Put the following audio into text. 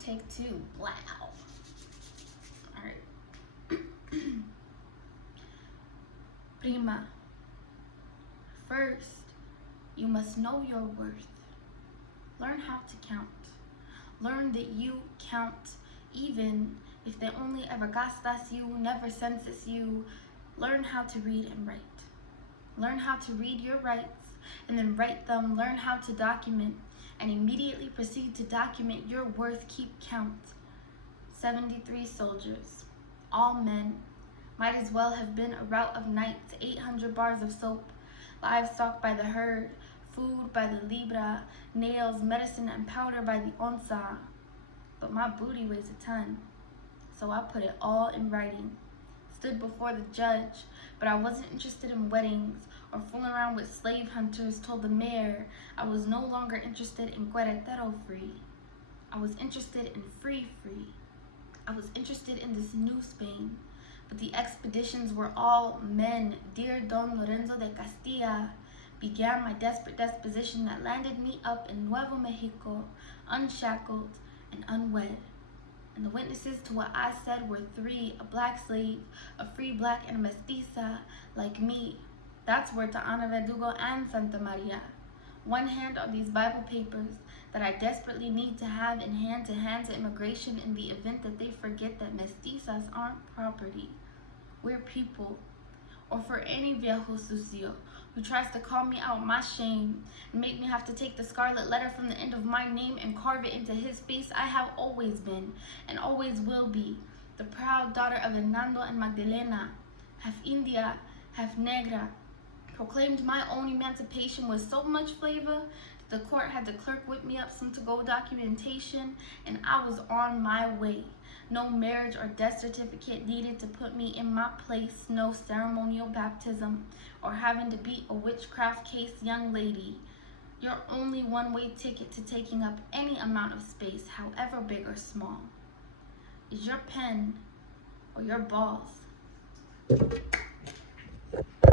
Take two. Wow. All right. Prima, first, you must know your worth. Learn how to count. Learn that you count even if they only ever gastas you, never census you. Learn how to read and write. Learn how to read your rights and then write them. Learn how to document and immediately proceed to document your worth. Keep count. 73 soldiers, all men. Might as well have been a rout of knights. 800 bars of soap, livestock by the herd, food by the libra, nails, medicine, and powder by the onza. But my booty weighs a ton, so I put it all in writing. Stood before the judge, but I wasn't interested in weddings or fooling around with slave hunters. Told the mayor I was no longer interested in Queretero free. I was interested in free. I was interested in this new Spain, but the expeditions were all men. Dear Don Lorenzo de Castilla began my desperate disposition that landed me up in Nuevo Mexico, unshackled and unwed. And the witnesses to what I said were three: a black slave, a free black, and a mestiza like me. That's word to Ana Verdugo and Santa Maria. One hand on these Bible papers that I desperately need to have in hand to immigration in the event that they forget that mestizas aren't property. We're people. Or for any viejo sucio who tries to call me out my shame and make me have to take the scarlet letter from the end of my name and carve it into his face. I have always been and always will be the proud daughter of Hernando and Magdalena, half India, half negra. Proclaimed my own emancipation with so much flavor that the court had the clerk whip me up some to-go documentation, and I was on my way. No marriage or death certificate needed to put me in my place. No ceremonial baptism or having to beat a witchcraft case. Young lady, your only one-way ticket to taking up any amount of space, however big or small, is your pen or your balls.